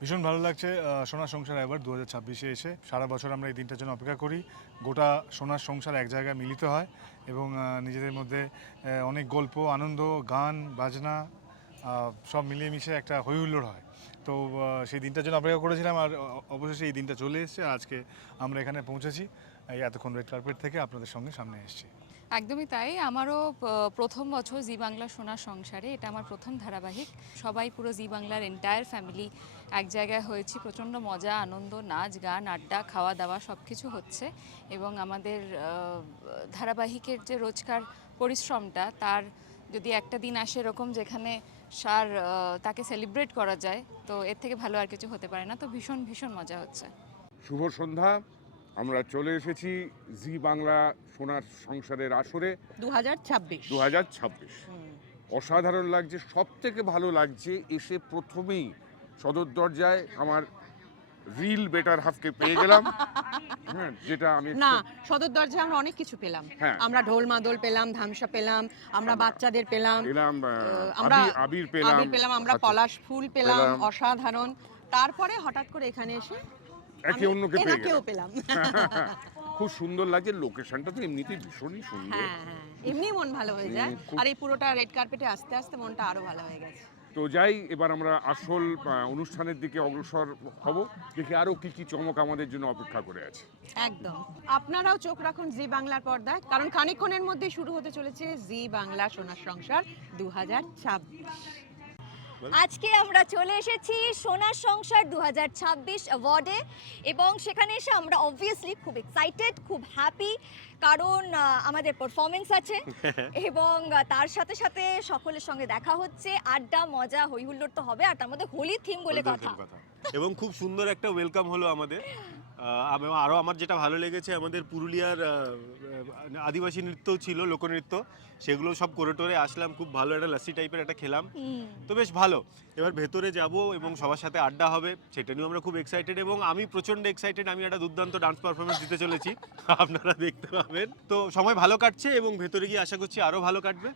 ভীষণ ভালো লাগছে সোনার সংসার অ্যাওয়ার্ড 2026-এ এসে। সারা বছর আমরা এই দিনটার জন্য অপেক্ষা করি। গোটা সোনার সংসার এক জায়গায় মিলিত হয় এবং নিজেদের মধ্যে অনেক গল্প, আনন্দ, গান, বাজনা সব মিলিয়ে মিশে একটা হই হুল্লোড় হয়। তো সেই দিনটার জন্য অপেক্ষা করেছিলাম আর অবশেষে এই দিনটা চলে এসেছে। আজকে আমরা এখানে পৌঁছেছি। এই এতক্ষণ রেড কার্পেট থেকে আপনাদের সঙ্গে সামনে এসেছি। একদমই তাই। আমারও প্রথম বছর জি বাংলা সোনার সংসারে। এটা আমার প্রথম ধারাবাহিক। সবাই পুরো জি বাংলার এন্টায়ার ফ্যামিলি এক জায়গায় হয়েছি। প্রচণ্ড মজা, আনন্দ, নাচ, গান, আড্ডা, খাওয়া দাওয়া সব কিছু হচ্ছে এবং আমাদের ধারাবাহিকের যে রোজকার পরিশ্রমটা তার যদি একটা দিন আসে এরকম যেখানে তাকে সেলিব্রেট করা যায়, তো এর থেকে ভালো আর কিছু হতে পারে না। তো ভীষণ ভীষণ মজা হচ্ছে। শুভ সন্ধ্যা। আমরা চলে এসেছি জি বাংলা সোনার সংসারের আসরে 2026। অসাধারণ লাগছে। সব থেকে ভালো লাগছে এসে প্রথমেই সদর দরজায় আমার রিল বেটার হাফকে পেয়ে গেলাম। হ্যাঁ, যেটা আমি না, সদর দরজায় আমরা অনেক কিছু পেলাম। হ্যাঁ। আমরা ঢোল মাদল পেলাম, ধামসা পেলাম, আমরা বাচ্চাদের পেলাম, আমরা আবির পেলাম, পেলাম, আমরা আচ্ছা, পলাশ ফুল পেলাম, পেলাম। অসাধারণ। তারপরে হঠাৎ করে এখানে এসে একে অন্যকে পেয়ে এনাকেও গেলাম। পেলাম। খুব সুন্দর লাগছে। লোকেশনটা তো এমনিতেই ভীষণই সুন্দর। হ্যাঁ হ্যাঁ, এমনি মন ভালো হয়ে যায়। খুব- আর এই পুরোটা রেড কার্পেটে আস্তে আস্তে মনটা আরো ভালো হয়ে গেছে। তো যাই, এবার আমরা আসল অনুষ্ঠানের দিকে অগ্রসর হব। দেখি আরো কি কি চমক আমাদের জন্য অপেক্ষা করে আছে। একদম, আপনারাও চোখ রাখুন জি বাংলার পর্দায়, কারণ খানিকক্ষণের মধ্যে শুরু হতে চলেছে জি বাংলা সোনার সংসার 2026। আজকে আমরা চলে এসেছি সোনার সংসার 2026 অ্যাওয়ার্ডে এবং সেখানে এসে আমরা অবভিয়াসলি খুব এক্সাইটেড, খুব হ্যাপি, কারণ আমাদের পারফরমেন্স আছে এবং তার সাথে সাথে সকলের সঙ্গে দেখা হচ্ছে, আড্ডা, মজা, হই হুল্লোড় তো হবে, আর তার মধ্যে হোলি থিম বলে কথা। এবং খুব সুন্দর একটা ওয়েলকাম হলো আমাদের। আরও আমার যেটা ভালো লেগেছে, আমাদের পুরুলিয়ার আদিবাসী নৃত্যও ছিল, লোকনৃত্য, সেগুলো সব করে টোরে আসলাম। খুব ভালো একটা লাসি টাইপের একটা খেলাম, তো বেশ ভালো। এবার ভেতরে যাব এবং সবার সাথে আড্ডা হবে, সেটা নিয়েও আমরা খুব এক্সাইটেড এবং আমি প্রচণ্ড এক্সাইটেড। আমি একটা দুর্দান্ত ডান্স পারফরমেন্স দিতে চলেছি, আপনারা দেখতে পাবেন। তো সময় ভালো কাটছে এবং ভেতরে গিয়ে আশা করছি আরও ভালো কাটবে।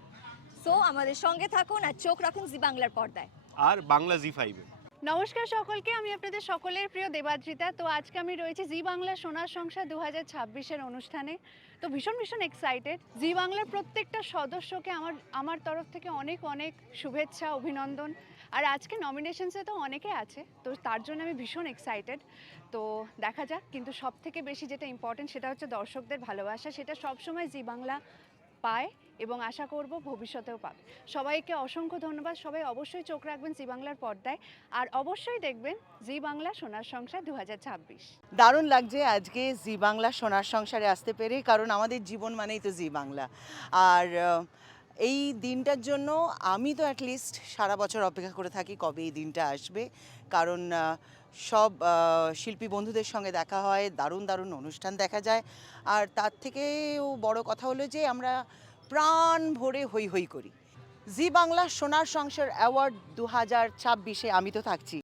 সো আমাদের সঙ্গে থাকুন আর চোখ রাখুন জি বাংলার পর্দায় আর বাংলা জি5-এ। নমস্কার সকলকে, আমি আপনাদের সকলের প্রিয় দেবাদ্রিতা। তো আজকে আমি রয়েছি জি বাংলা সোনার সংসার 2026-এর অনুষ্ঠানে। তো ভীষণ ভীষণ এক্সাইটেড। জি বাংলার প্রত্যেকটা সদস্যকে আমার তরফ থেকে অনেক অনেক শুভেচ্ছা, অভিনন্দন। আর আজকে নমিনেশনসে তো অনেকে আছে, তো তার জন্য আমি ভীষণ এক্সাইটেড। তো দেখা যাক, কিন্তু সব থেকে বেশি যেটা ইম্পর্টেন্ট সেটা হচ্ছে দর্শকদের ভালোবাসা। সেটা সবসময় জি বাংলা পায় এবং আশা করব ভবিষ্যতেও পাবে। সবাইকে অসংখ্য ধন্যবাদ। সবাই অবশ্যই চোখ রাখবেন জি বাংলার পর্দায় আর অবশ্যই দেখবেন জি বাংলা সোনার সংসার 2026। দারুণ লাগছে আজকে জি বাংলা সোনার সংসারে আসতে পেরে, কারণ আমাদের জীবন মানেই তো জি বাংলা। আর এই দিনটার জন্য আমি তো অ্যাটলিস্ট সারা বছর অপেক্ষা করে থাকি কবে এই দিনটা আসবে, কারণ সব শিল্পী বন্ধুদের সঙ্গে দেখা হয়, দারুণ দারুণ অনুষ্ঠান দেখা যায়। আর তার থেকেও বড় কথা হলো যে আমরা প্রাণ ভরে হই হই করি। জি বাংলা সোনার সংসার অ্যাওয়ার্ড 2026-এ আমি তো থাকছি।